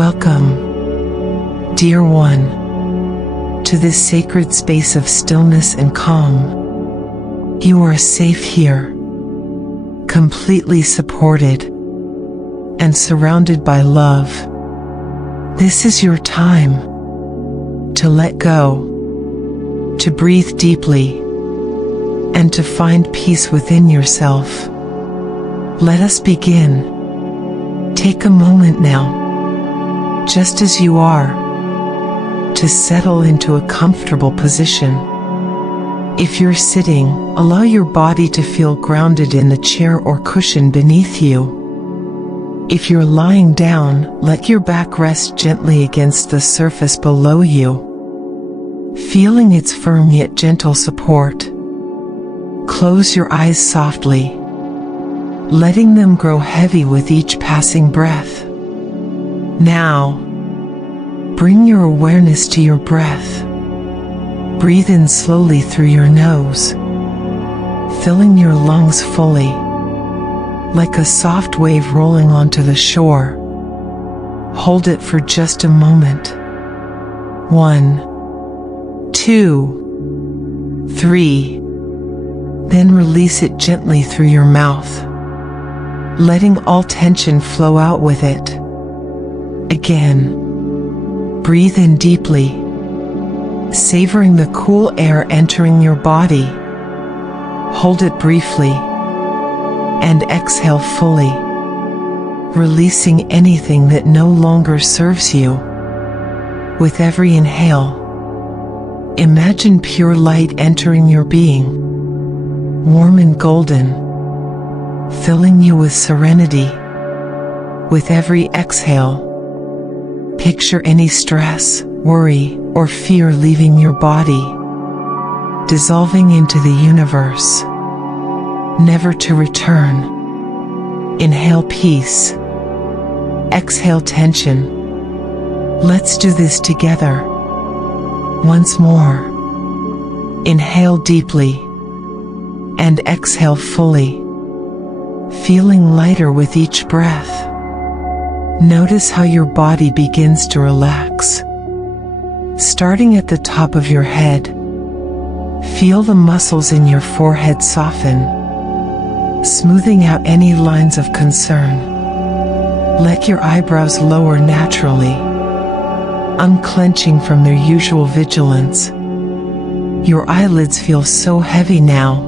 Welcome, dear one, to this sacred space of stillness and calm. You are safe here, completely supported and surrounded by love. This is your time to let go, to breathe deeply, and to find peace within yourself. Let us begin. Take a moment now, just as you are, to settle into a comfortable position. If you're sitting, allow your body to feel grounded in the chair or cushion beneath you. If you're lying down, let your back rest gently against the surface below you, feeling its firm yet gentle support. Close your eyes softly, letting them grow heavy with each passing breath. Now, bring your awareness to your breath. Breathe in slowly through your nose, filling your lungs fully, like a soft wave rolling onto the shore. Hold it for just a moment. 1, 2, 3. Then release it gently through your mouth, letting all tension flow out with it. Again, breathe in deeply, savoring the cool air entering your body. Hold it briefly, and exhale fully, releasing anything that no longer serves you. With every inhale, imagine pure light entering your being, warm and golden, filling you with serenity. With every exhale, picture any stress, worry, or fear leaving your body, dissolving into the universe, never to return. Inhale peace, exhale tension. Let's do this together. Once more. Inhale deeply and exhale fully, feeling lighter with each breath. Notice how your body begins to relax. Starting at the top of your head, feel the muscles in your forehead soften, smoothing out any lines of concern. Let your eyebrows lower naturally, unclenching from their usual vigilance. Your eyelids feel so heavy now,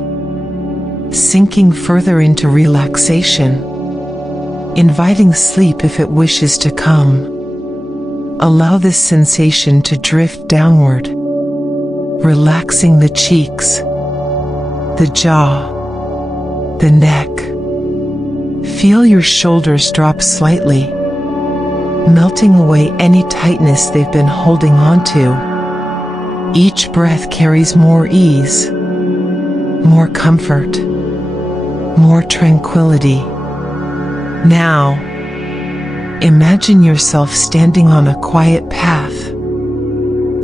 sinking further into relaxation, inviting sleep if it wishes to come. Allow this sensation to drift downward, relaxing the cheeks, the jaw, the neck. Feel your shoulders drop slightly, melting away any tightness they've been holding on to. Each breath carries more ease, more comfort, more tranquility. Now, imagine yourself standing on a quiet path,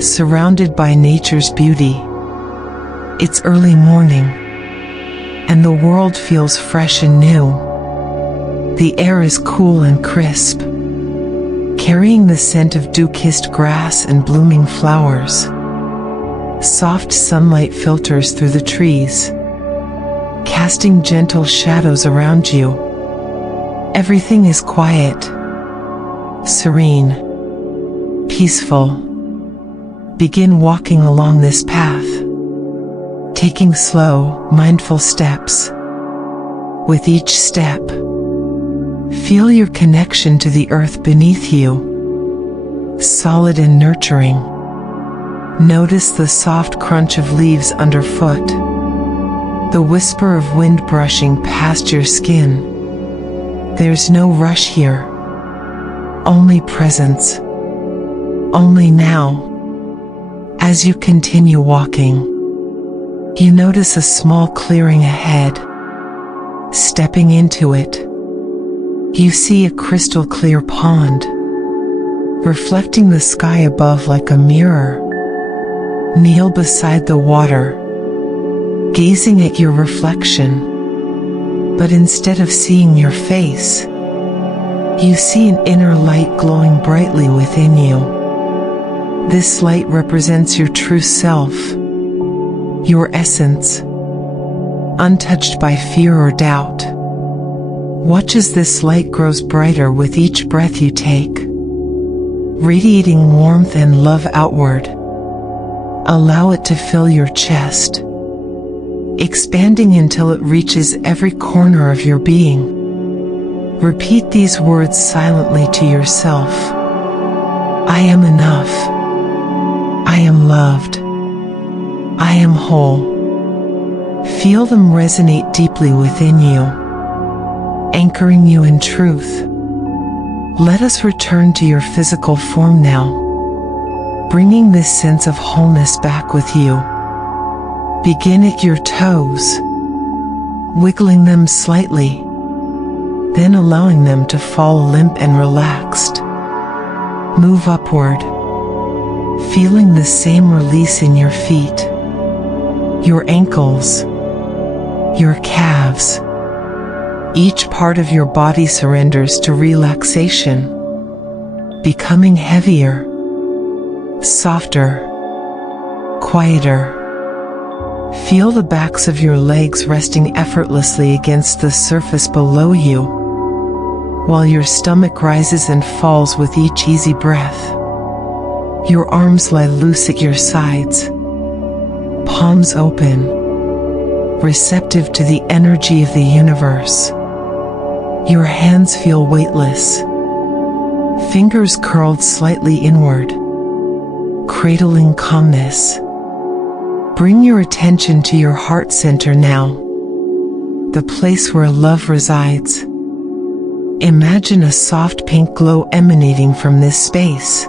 surrounded by nature's beauty. It's early morning, and the world feels fresh and new. The air is cool and crisp, carrying the scent of dew-kissed grass and blooming flowers. Soft sunlight filters through the trees, casting gentle shadows around you. Everything is quiet, serene, peaceful. Begin walking along this path, taking slow, mindful steps. With each step, feel your connection to the earth beneath you, solid and nurturing. Notice the soft crunch of leaves underfoot, the whisper of wind brushing past your skin. There's no rush here, only presence, only now. As you continue walking, you notice a small clearing ahead. Stepping into it, you see a crystal clear pond, reflecting the sky above like a mirror. Kneel beside the water, gazing at your reflection. But instead of seeing your face, You see an inner light glowing brightly within you. This light represents your true self, your essence, untouched by fear or doubt. Watch as this light grows brighter with each breath you take, radiating warmth and love outward. Allow it to fill your chest, expanding until it reaches every corner of your being. Repeat these words silently to yourself. I am enough. I am loved. I am whole. Feel them resonate deeply within you, anchoring you in truth. Let us return to your physical form now, bringing this sense of wholeness back with you. Begin at your toes, wiggling them slightly, then allowing them to fall limp and relaxed. Move upward, feeling the same release in your feet, your ankles, your calves. Each part of your body surrenders to relaxation, becoming heavier, softer, quieter. Feel the backs of your legs resting effortlessly against the surface below you, while your stomach rises and falls with each easy breath. Your arms lie loose at your sides, palms open, receptive to the energy of the universe. Your hands feel weightless, fingers curled slightly inward, cradling calmness. Bring your attention to your heart center now, the place where love resides. Imagine a soft pink glow emanating from this space,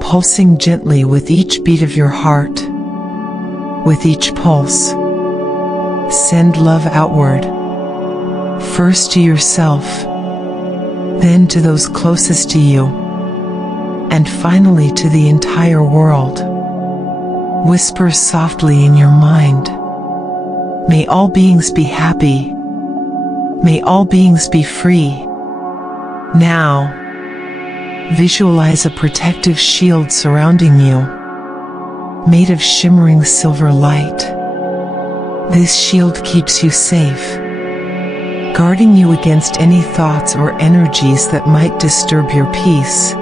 pulsing gently with each beat of your heart. With each pulse, send love outward, first to yourself, then to those closest to you, and finally to the entire world. Whisper softly in your mind, may all beings be happy. May all beings be free. Now, visualize a protective shield surrounding you, made of shimmering silver light. This shield keeps you safe, guarding you against any thoughts or energies that might disturb your peace.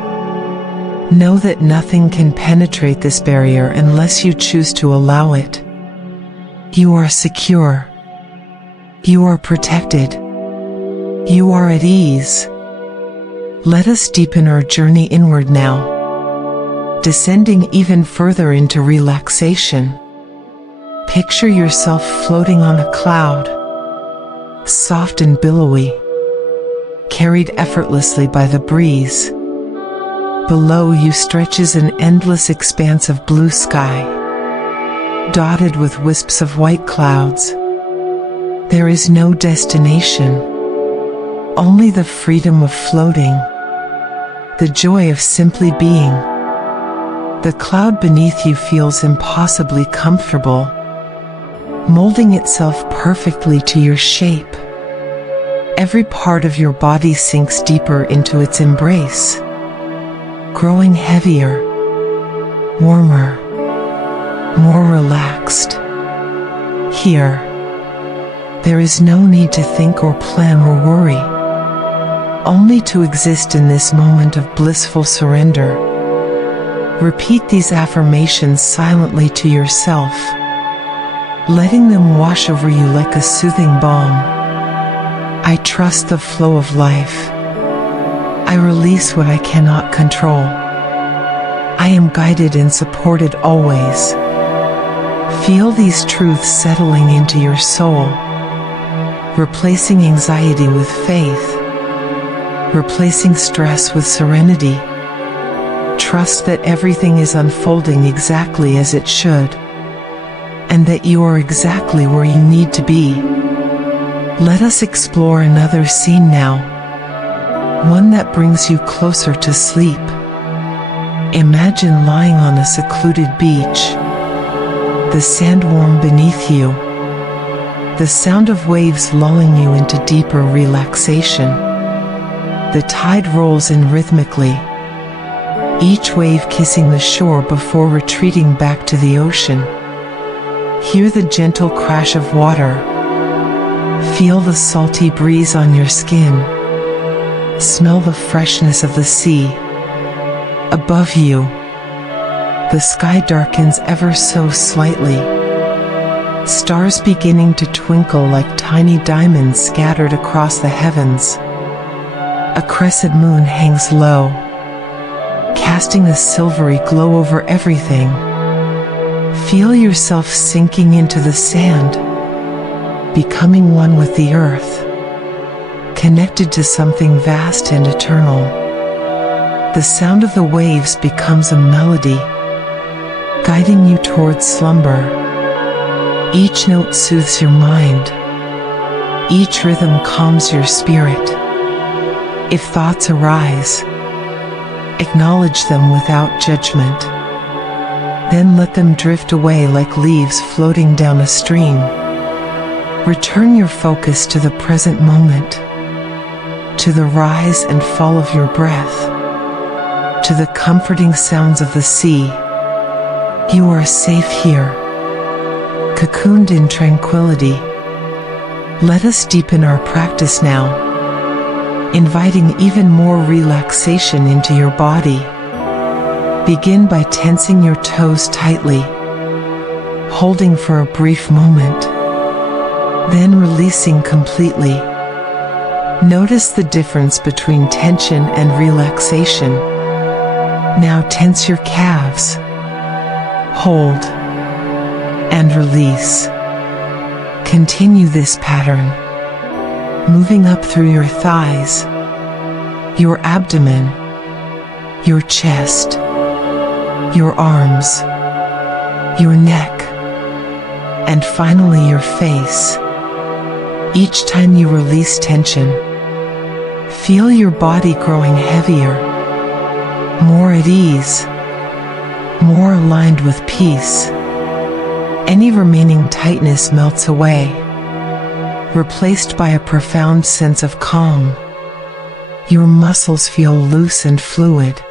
Know that nothing can penetrate this barrier unless you choose to allow it. You are secure. You are protected. You are at ease. Let us deepen our journey inward now, descending even further into relaxation. Picture yourself floating on a cloud, soft and billowy, carried effortlessly by the breeze. Below you stretches an endless expanse of blue sky, dotted with wisps of white clouds. There is no destination, only the freedom of floating, the joy of simply being. The cloud beneath you feels impossibly comfortable, molding itself perfectly to your shape. Every part of your body sinks deeper into its embrace, growing heavier, warmer, more relaxed. Here, there is no need to think or plan or worry, only to exist in this moment of blissful surrender. Repeat these affirmations silently to yourself, letting them wash over you like a soothing balm. I trust the flow of life. I release what I cannot control. I am guided and supported always. Feel these truths settling into your soul, replacing anxiety with faith, replacing stress with serenity. Trust that everything is unfolding exactly as it should, and that you are exactly where you need to be. Let us explore another scene now, one that brings you closer to sleep. Imagine lying on a secluded beach, the sand warm beneath you, the sound of waves lulling you into deeper relaxation. The tide rolls in rhythmically, each wave kissing the shore before retreating back to the ocean. Hear the gentle crash of water. Feel the salty breeze on your skin. Smell the freshness of the sea. Above you, the sky darkens ever so slightly. Stars beginning to twinkle like tiny diamonds scattered across the heavens. A crescent moon hangs low, casting a silvery glow over everything. Feel yourself sinking into the sand, becoming one with the earth, connected to something vast and eternal. The sound of the waves becomes a melody, guiding you towards slumber. Each note soothes your mind. Each rhythm calms your spirit. If thoughts arise, acknowledge them without judgment. Then let them drift away like leaves floating down a stream. Return your focus to the present moment, to the rise and fall of your breath, to the comforting sounds of the sea. You are safe here, cocooned in tranquility. Let us deepen our practice now, inviting even more relaxation into your body. Begin by tensing your toes tightly, holding for a brief moment, then releasing completely. Notice the difference between tension and relaxation. Now tense your calves. Hold and release. Continue this pattern, moving up through your thighs, your abdomen, your chest, your arms, your neck, and finally your face. Each time you release tension, feel your body growing heavier, more at ease, more aligned with peace. Any remaining tightness melts away, replaced by a profound sense of calm. Your muscles feel loose and fluid,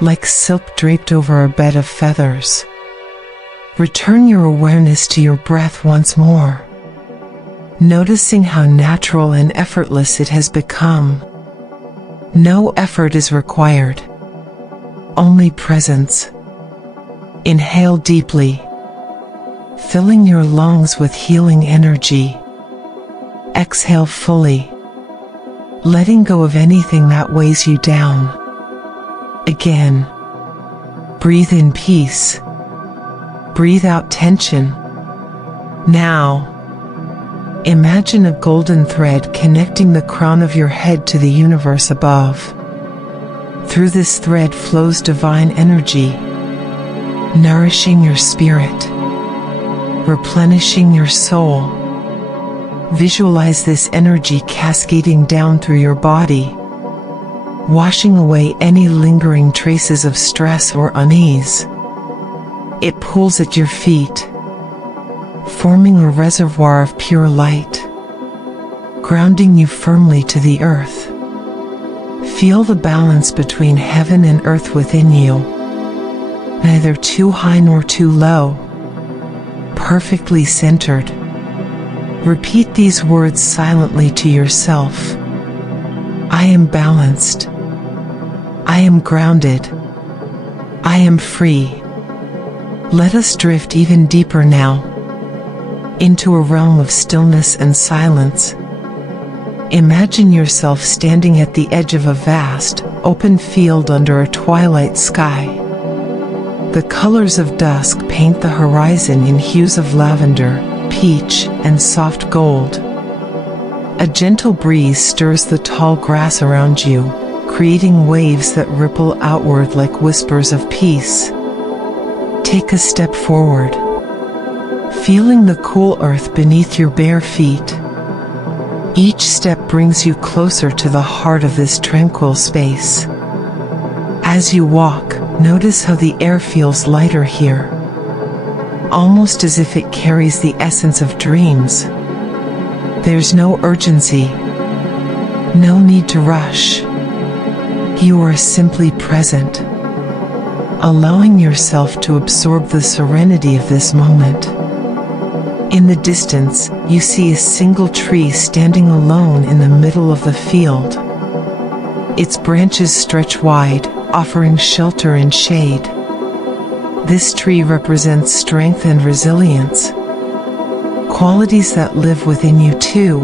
like silk draped over a bed of feathers. Return your awareness to your breath once more, noticing how natural and effortless it has become. No effort is required, only presence. Inhale deeply, filling your lungs with healing energy. Exhale fully, letting go of anything that weighs you down. Again, breathe in peace. Breathe out tension. Now, imagine a golden thread connecting the crown of your head to the universe above. Through this thread flows divine energy, nourishing your spirit, replenishing your soul. Visualize this energy cascading down through your body, washing away any lingering traces of stress or unease. It pools at your feet, forming a reservoir of pure light, grounding you firmly to the earth. Feel the balance between heaven and earth within you, neither too high nor too low, perfectly centered. Repeat these words silently to yourself. I am balanced. I am grounded. I am free. Let us drift even deeper now, into a realm of stillness and silence. Imagine yourself standing at the edge of a vast, open field under a twilight sky. The colors of dusk paint the horizon in hues of lavender, peach, and soft gold. A gentle breeze stirs the tall grass around you, creating waves that ripple outward like whispers of peace. Take a step forward, feeling the cool earth beneath your bare feet. Each step brings you closer to the heart of this tranquil space. As you walk, notice how the air feels lighter here, almost as if it carries the essence of dreams. There's no urgency, No need to rush. You are simply present, allowing yourself to absorb the serenity of this moment. In the distance, you see a single tree standing alone in the middle of the field. Its branches stretch wide, offering shelter and shade. This tree represents strength and resilience, qualities that live within you too.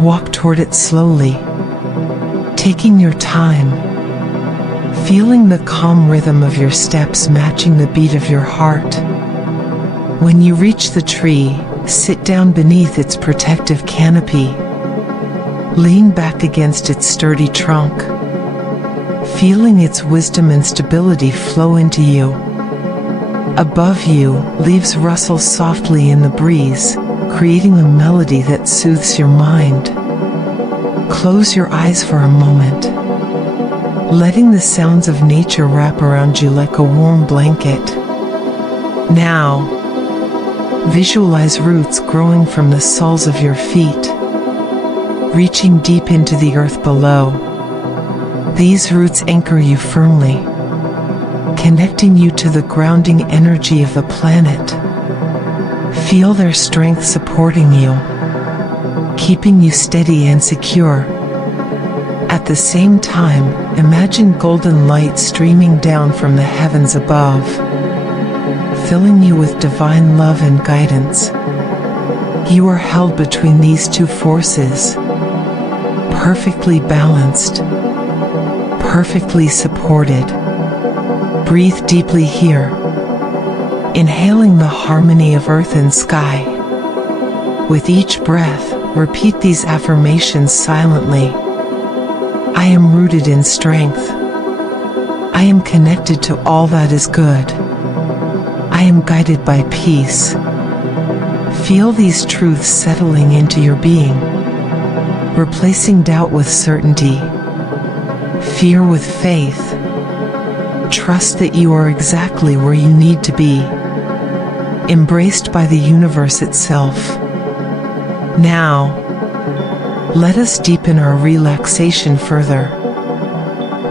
Walk toward it slowly, taking your time, feeling the calm rhythm of your steps matching the beat of your heart. When you reach the tree, sit down beneath its protective canopy. Lean back against its sturdy trunk, feeling its wisdom and stability flow into you. Above you, leaves rustle softly in the breeze, creating a melody that soothes your mind. Close your eyes for a moment, letting the sounds of nature wrap around you like a warm blanket. Now, visualize roots growing from the soles of your feet, reaching deep into the earth below. These roots anchor you firmly, connecting you to the grounding energy of the planet. Feel their strength supporting you, keeping you steady and secure. At the same time, imagine golden light streaming down from the heavens above, filling you with divine love and guidance. You are held between these two forces, perfectly balanced, perfectly supported. Breathe deeply here, inhaling the harmony of earth and sky. With each breath, repeat these affirmations silently. I am rooted in strength. I am connected to all that is good. I am guided by peace. Feel these truths settling into your being, replacing doubt with certainty, fear with faith. Trust that you are exactly where you need to be, embraced by the universe itself. Now, let us deepen our relaxation further.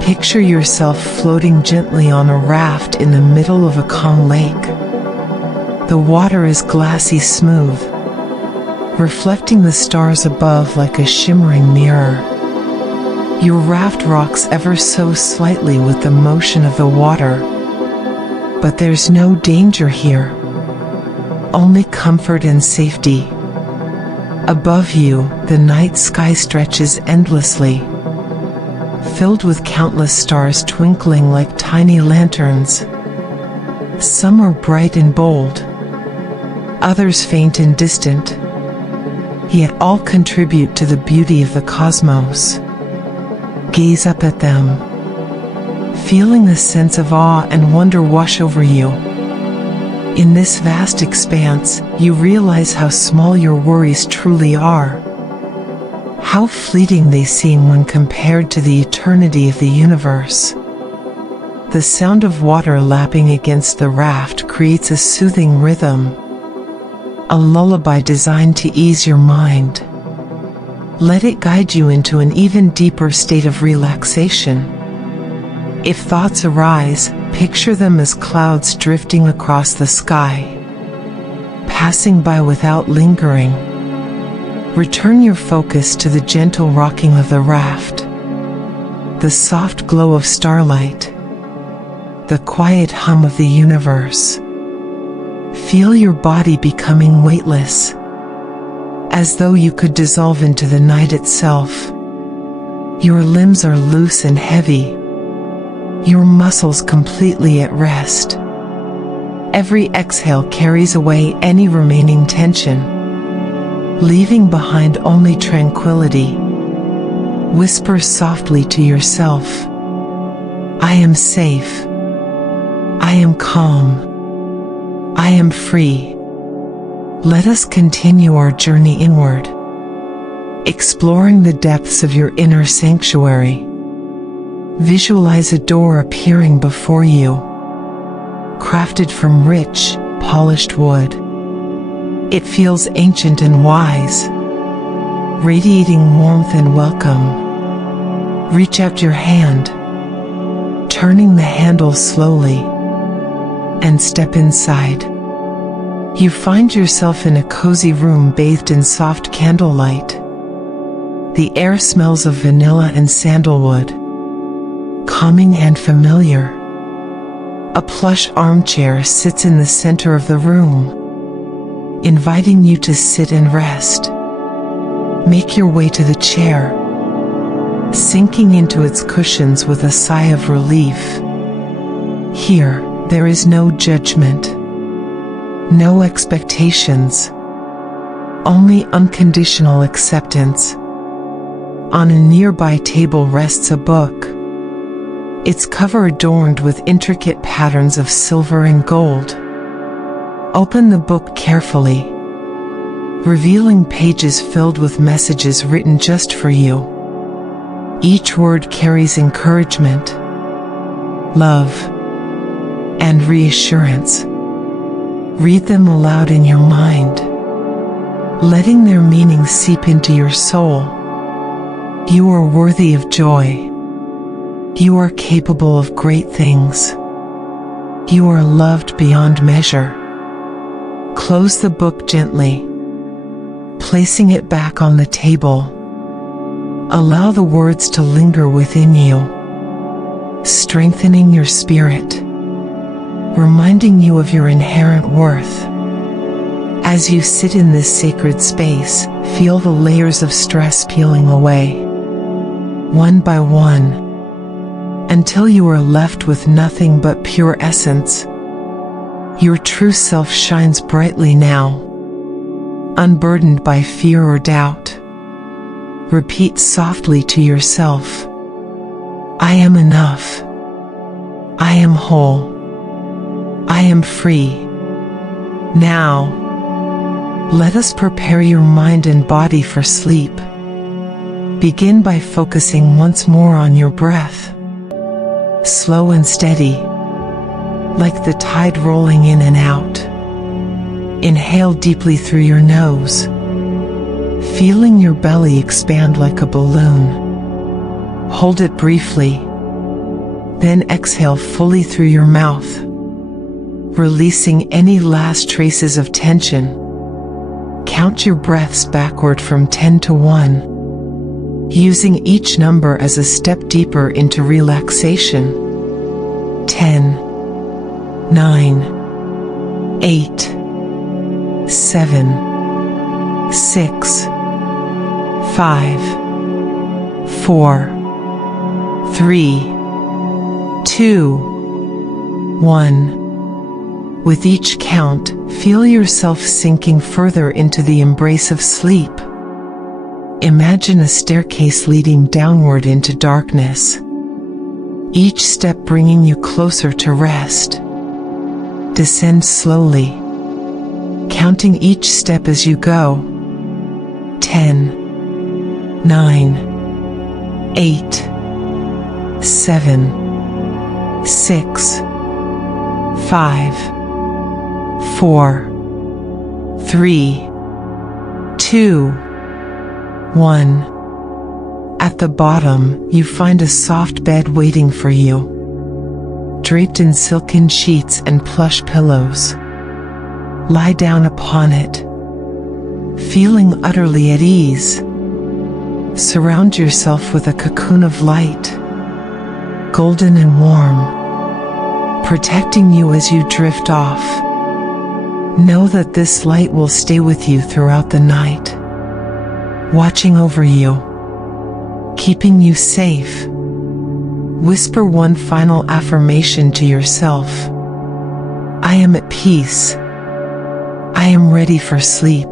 Picture yourself floating gently on a raft in the middle of a calm lake. The water is glassy smooth, reflecting the stars above like a shimmering mirror. Your raft rocks ever so slightly with the motion of the water, but there's no danger here, only comfort and safety. Above you, the night sky stretches endlessly, filled with countless stars twinkling like tiny lanterns. Some are bright and bold, others faint and distant, yet all contribute to the beauty of the cosmos. Gaze up at them, feeling the sense of awe and wonder wash over you. In this vast expanse, you realize how small your worries truly are, how fleeting they seem when compared to the eternity of the universe. The sound of water lapping against the raft creates a soothing rhythm, a lullaby designed to ease your mind. Let it guide you into an even deeper state of relaxation. If thoughts arise, picture them as clouds drifting across the sky, passing by without lingering. Return your focus to the gentle rocking of the raft, the soft glow of starlight, the quiet hum of the universe. Feel your body becoming weightless, as though you could dissolve into the night itself. Your limbs are loose and heavy, your muscles completely at rest. Every exhale carries away any remaining tension, leaving behind only tranquility. Whisper softly to yourself, I am safe. I am calm. I am free. Let us continue our journey inward, exploring the depths of your inner sanctuary. Visualize a door appearing before you, crafted from rich, polished wood. It feels ancient and wise, radiating warmth and welcome. Reach out your hand, turning the handle slowly, and step inside. You find yourself in a cozy room bathed in soft candlelight. The air smells of vanilla and sandalwood, calming and familiar. A plush armchair sits in the center of the room, inviting you to sit and rest. Make your way to the chair, sinking into its cushions with a sigh of relief. Here, there is no judgment, no expectations, only unconditional acceptance. On a nearby table rests a book, its cover adorned with intricate patterns of silver and gold. Open the book carefully, revealing pages filled with messages written just for you. Each word carries encouragement, love, and reassurance. Read them aloud in your mind, letting their meaning seep into your soul. You are worthy of joy. You are capable of great things. You are loved beyond measure. Close the book gently, placing it back on the table. Allow the words to linger within you, strengthening your spirit, reminding you of your inherent worth. As you sit in this sacred space, feel the layers of stress peeling away, one by one, until you are left with nothing but pure essence. Your true self shines brightly now, unburdened by fear or doubt. Repeat softly to yourself, I am enough. I am whole. I am free. Now, let us prepare your mind and body for sleep. Begin by focusing once more on your breath. Slow and steady, like the tide rolling in and out. Inhale deeply through your nose, feeling your belly expand like a balloon. Hold it briefly, then exhale fully through your mouth, releasing any last traces of tension. Count your breaths backward from 10 to 1, using each number as a step deeper into relaxation. 10, 9, 8, 7, 6, 5, 4, 3, 2, 1. With each count, feel yourself sinking further into the embrace of sleep. Imagine a staircase leading downward into darkness, each step bringing you closer to rest. Descend slowly, counting each step as you go. 10, 9, 8, 7, 6, 5, 4, 3, 2, 1. At the bottom, you find a soft bed waiting for you, draped in silken sheets and plush pillows. Lie down upon it, feeling utterly at ease. Surround yourself with a cocoon of light, golden and warm, protecting you as you drift off. Know that this light will stay with you throughout the night, watching over you, keeping you safe. Whisper one final affirmation to yourself. I am at peace. I am ready for sleep.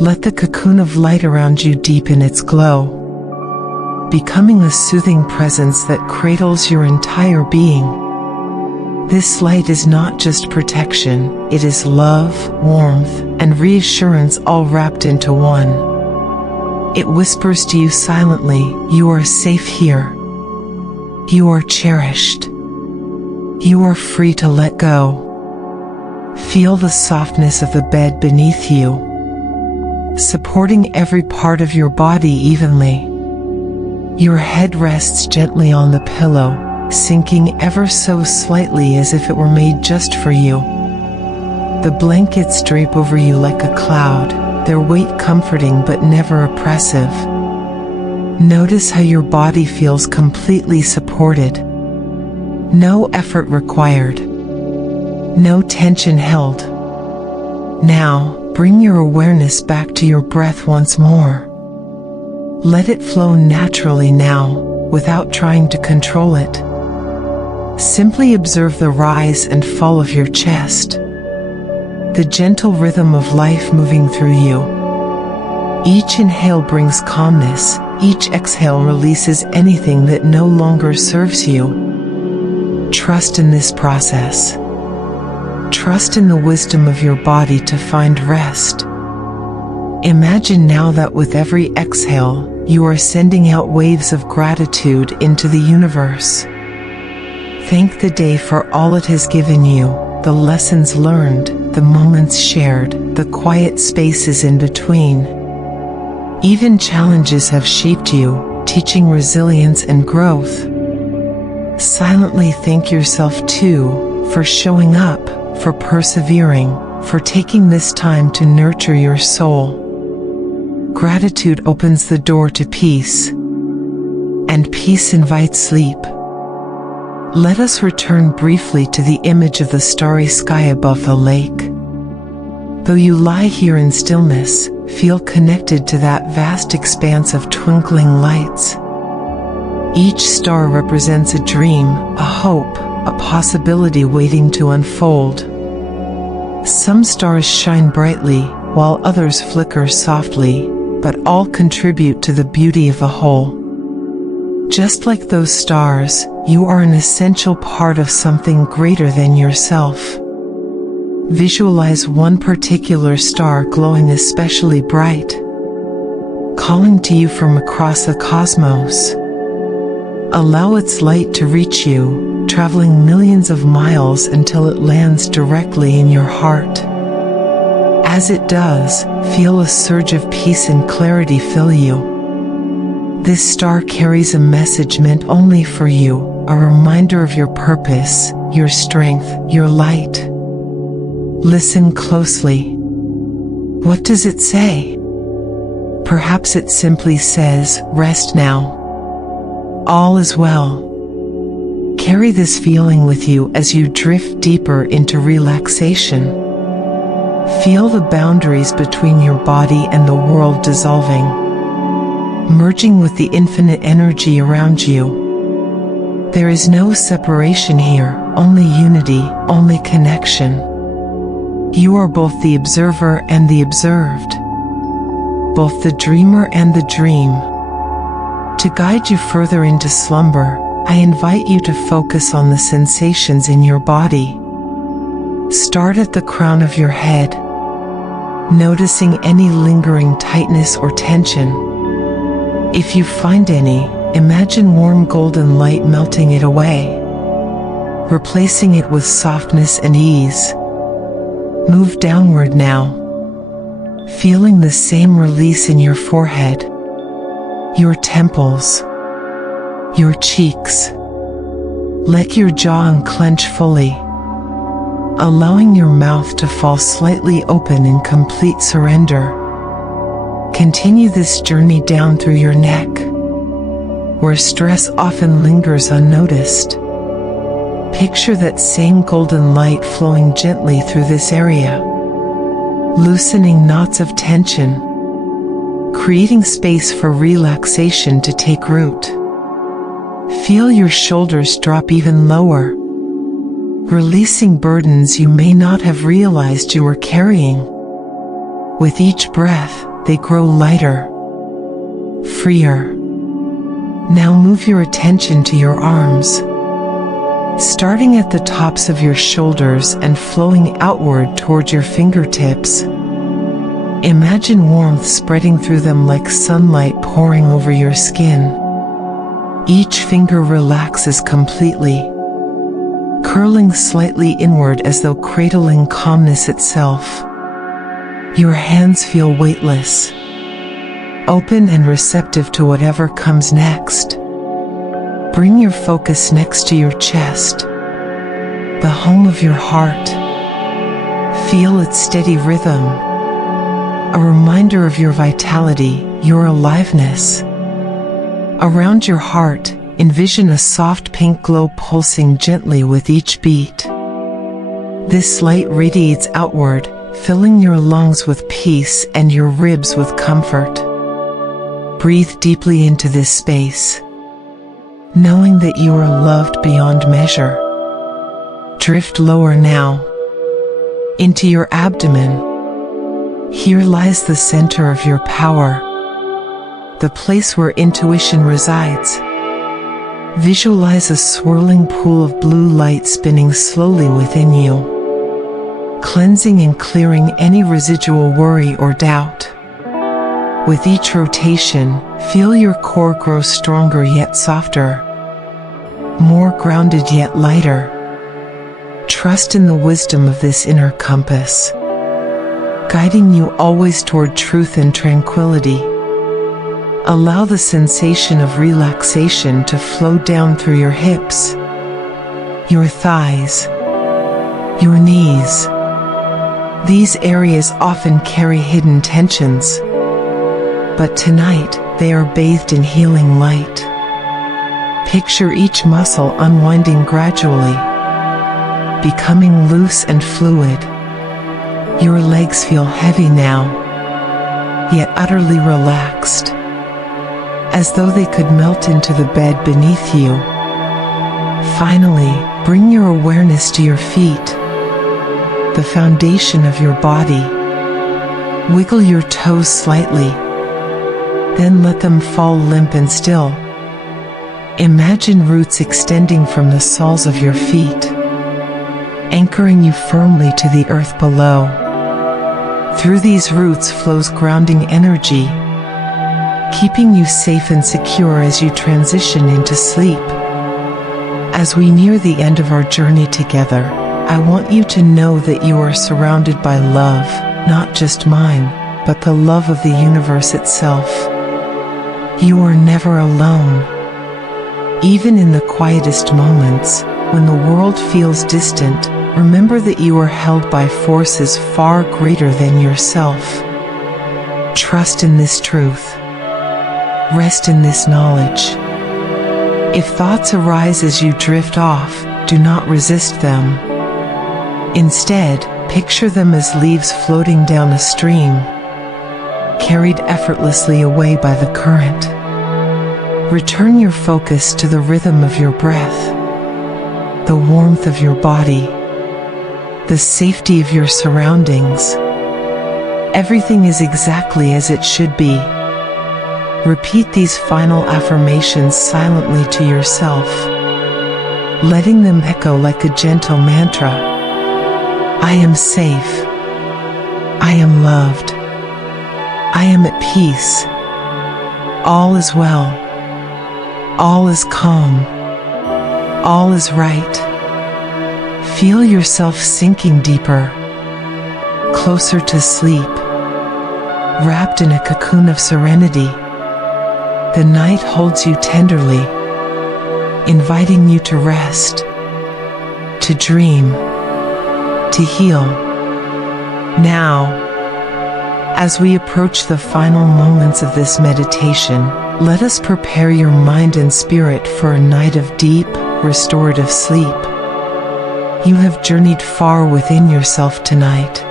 Let the cocoon of light around you deepen its glow, becoming a soothing presence that cradles your entire being. This light is not just protection, it is love, warmth, and reassurance all wrapped into one. It whispers to you silently, you are safe here. You are cherished. You are free to let go. Feel the softness of the bed beneath you, supporting every part of your body evenly. Your head rests gently on the pillow, sinking ever so slightly as if it were made just for you. The blankets drape over you like a cloud, their weight comforting but never oppressive. Notice how your body feels completely supported. No effort required. No tension held. Now, bring your awareness back to your breath once more. Let it flow naturally now, without trying to control it. Simply observe the rise and fall of your chest, the gentle rhythm of life moving through you. Each inhale brings calmness, each exhale releases anything that no longer serves you. Trust in this process. Trust in the wisdom of your body to find rest. Imagine now that with every exhale, you are sending out waves of gratitude into the universe. Thank the day for all it has given you, the lessons learned, the moments shared, the quiet spaces in between. Even challenges have shaped you, teaching resilience and growth. Silently thank yourself too, for showing up, for persevering, for taking this time to nurture your soul. Gratitude opens the door to peace, and peace invites sleep. Let us return briefly to the image of the starry sky above the lake. Though you lie here in stillness, feel connected to that vast expanse of twinkling lights. Each star represents a dream, a hope, a possibility waiting to unfold. Some stars shine brightly, while others flicker softly, but all contribute to the beauty of the whole. Just like those stars, you are an essential part of something greater than yourself. Visualize one particular star glowing especially bright, calling to you from across the cosmos. Allow its light to reach you, traveling millions of miles until it lands directly in your heart. As it does, feel a surge of peace and clarity fill you. This star carries a message meant only for you, a reminder of your purpose, your strength, your light. Listen closely. What does it say? Perhaps it simply says, "Rest now. All is well." Carry this feeling with you as you drift deeper into relaxation. Feel the boundaries between your body and the world dissolving, merging with the infinite energy around you. There is no separation here, only unity, only connection. You are both the observer and the observed, both the dreamer and the dream. To guide you further into slumber, I invite you to focus on the sensations in your body. Start at the crown of your head, noticing any lingering tightness or tension. If you find any, imagine warm golden light melting it away, replacing it with softness and ease. Move downward now, feeling the same release in your forehead, your temples, your cheeks. Let your jaw unclench fully, allowing your mouth to fall slightly open in complete surrender. Continue this journey down through your neck, where stress often lingers unnoticed. Picture that same golden light flowing gently through this area, loosening knots of tension, creating space for relaxation to take root. Feel your shoulders drop even lower, releasing burdens you may not have realized you were carrying. With each breath, they grow lighter, freer. Now move your attention to your arms, starting at the tops of your shoulders and flowing outward toward your fingertips. Imagine warmth spreading through them like sunlight pouring over your skin. Each finger relaxes completely, curling slightly inward as though cradling calmness itself. Your hands feel weightless, open and receptive to whatever comes next. Bring your focus next to your chest, the home of your heart. Feel its steady rhythm, a reminder of your vitality, your aliveness. Around your heart, envision a soft pink glow pulsing gently with each beat. This light radiates outward, filling your lungs with peace and your ribs with comfort. Breathe deeply into this space, knowing that you are loved beyond measure. Drift lower now, into your abdomen. Here lies the center of your power, the place where intuition resides. Visualize a swirling pool of blue light spinning slowly within you, cleansing and clearing any residual worry or doubt. With each rotation, feel your core grow stronger yet softer, more grounded yet lighter. Trust in the wisdom of this inner compass, guiding you always toward truth and tranquility. Allow the sensation of relaxation to flow down through your hips, your thighs, your knees. These areas often carry hidden tensions, but tonight they are bathed in healing light. Picture each muscle unwinding gradually, becoming loose and fluid. Your legs feel heavy now, yet utterly relaxed, as though they could melt into the bed beneath you. Finally, bring your awareness to your feet, the foundation of your body. Wiggle your toes slightly, then let them fall limp and still. Imagine roots extending from the soles of your feet, anchoring you firmly to the earth below. Through these roots flows grounding energy, keeping you safe and secure as you transition into sleep. As we near the end of our journey together, I want you to know that you are surrounded by love, not just mine, but the love of the universe itself. You are never alone. Even in the quietest moments, when the world feels distant, remember that you are held by forces far greater than yourself. Trust in this truth. Rest in this knowledge. If thoughts arise as you drift off, do not resist them. Instead, picture them as leaves floating down a stream, carried effortlessly away by the current. Return your focus to the rhythm of your breath, the warmth of your body, the safety of your surroundings. Everything is exactly as it should be. Repeat these final affirmations silently to yourself, letting them echo like a gentle mantra. I am safe. I am loved. I am at peace. All is well. All is calm. All is right. Feel yourself sinking deeper, closer to sleep, wrapped in a cocoon of serenity. The night holds you tenderly, inviting you to rest, to dream, to heal. Now, as we approach the final moments of this meditation, let us prepare your mind and spirit for a night of deep, restorative sleep. You have journeyed far within yourself tonight,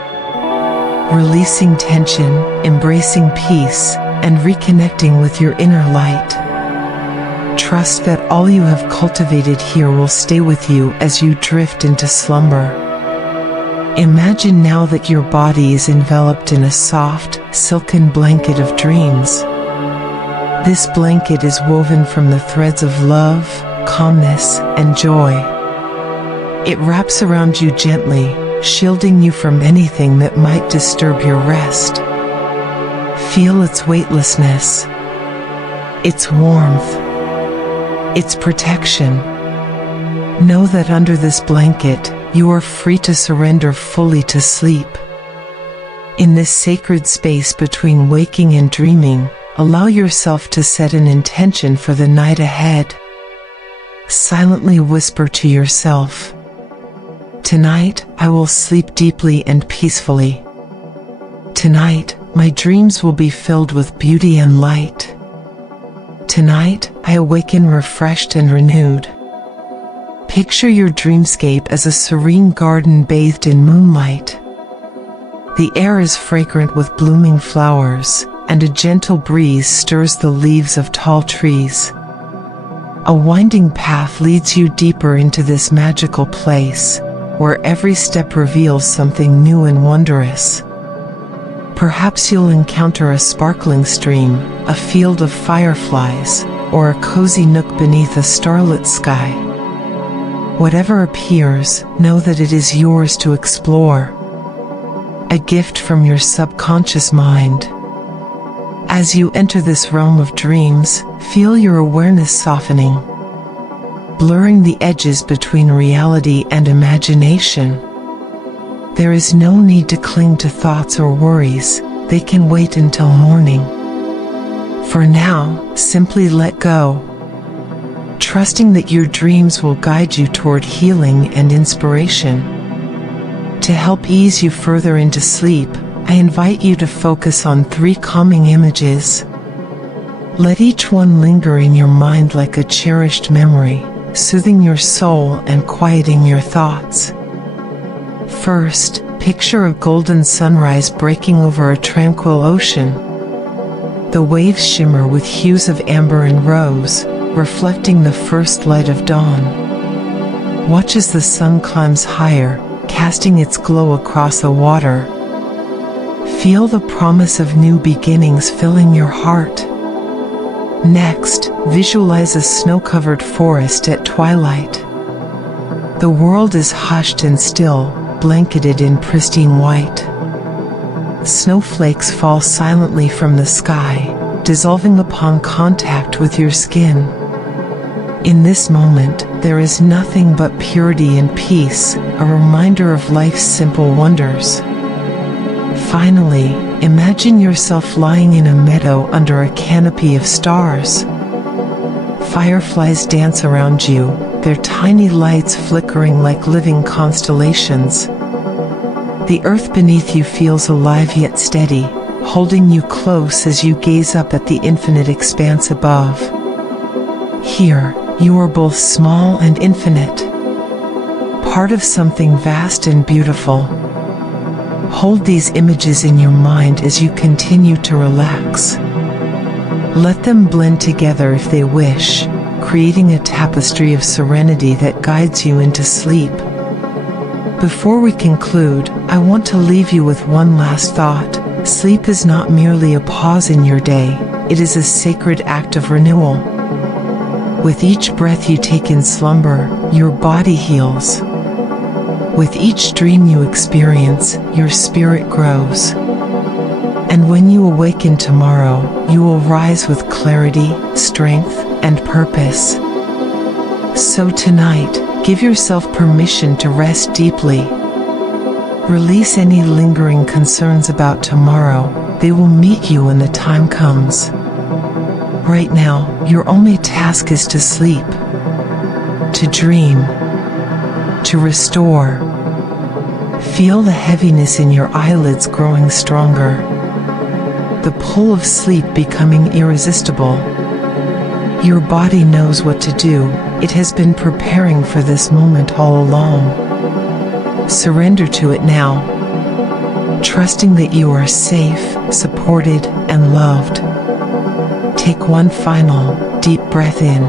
releasing tension, embracing peace, and reconnecting with your inner light. Trust that all you have cultivated here will stay with you as you drift into slumber. Imagine now that your body is enveloped in a soft, silken blanket of dreams. This blanket is woven from the threads of love, calmness, and joy. It wraps around you gently, shielding you from anything that might disturb your rest. Feel its weightlessness, its warmth, its protection. Know that under this blanket, you are free to surrender fully to sleep. In this sacred space between waking and dreaming, allow yourself to set an intention for the night ahead. Silently whisper to yourself, "Tonight, I will sleep deeply and peacefully. Tonight, my dreams will be filled with beauty and light. Tonight, I awaken refreshed and renewed." Picture your dreamscape as a serene garden bathed in moonlight. The air is fragrant with blooming flowers, and a gentle breeze stirs the leaves of tall trees. A winding path leads you deeper into this magical place, where every step reveals something new and wondrous. Perhaps you'll encounter a sparkling stream, a field of fireflies, or a cozy nook beneath a starlit sky. Whatever appears, know that it is yours to explore. A gift from your subconscious mind. As you enter this realm of dreams, feel your awareness softening, blurring the edges between reality and imagination. There is no need to cling to thoughts or worries, they can wait until morning. For now, simply let go, trusting that your dreams will guide you toward healing and inspiration. To help ease you further into sleep, I invite you to focus on 3 calming images. Let each one linger in your mind like a cherished memory, soothing your soul and quieting your thoughts. First, picture a golden sunrise breaking over a tranquil ocean. The waves shimmer with hues of amber and rose, reflecting the first light of dawn. Watch as the sun climbs higher, casting its glow across the water. Feel the promise of new beginnings filling your heart. Next, visualize a snow-covered forest at twilight. The world is hushed and still, blanketed in pristine white. Snowflakes fall silently from the sky, dissolving upon contact with your skin. In this moment, there is nothing but purity and peace, a reminder of life's simple wonders. Finally, imagine yourself lying in a meadow under a canopy of stars. Fireflies dance around you, their tiny lights flickering like living constellations. The earth beneath you feels alive yet steady, holding you close as you gaze up at the infinite expanse above. Here, you are both small and infinite, part of something vast and beautiful. Hold these images in your mind as you continue to relax. Let them blend together if they wish, creating a tapestry of serenity that guides you into sleep. Before we conclude, I want to leave you with one last thought. Sleep is not merely a pause in your day, it is a sacred act of renewal. With each breath you take in slumber, your body heals. With each dream you experience, your spirit grows. And when you awaken tomorrow, you will rise with clarity, strength, and purpose. So tonight, give yourself permission to rest deeply. Release any lingering concerns about tomorrow, they will meet you when the time comes. Right now, your only task is to sleep, to dream, to restore. Feel the heaviness in your eyelids growing stronger, the pull of sleep becoming irresistible. Your body knows what to do, it has been preparing for this moment all along. Surrender to it now, trusting that you are safe, supported, and loved. Take one final, deep breath in,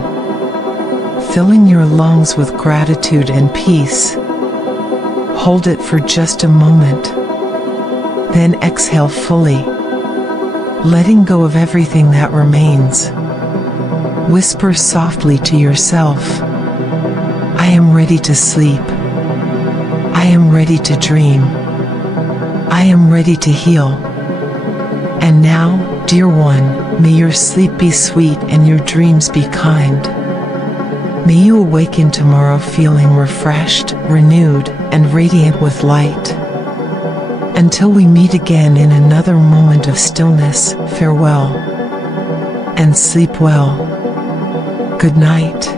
filling your lungs with gratitude and peace. Hold it for just a moment. Then exhale fully, letting go of everything that remains. Whisper softly to yourself, "I am ready to sleep. I am ready to dream. I am ready to heal." And now, dear one, may your sleep be sweet and your dreams be kind. May you awaken tomorrow feeling refreshed, renewed, and radiant with light. Until we meet again in another moment of stillness, farewell and sleep well. Good night.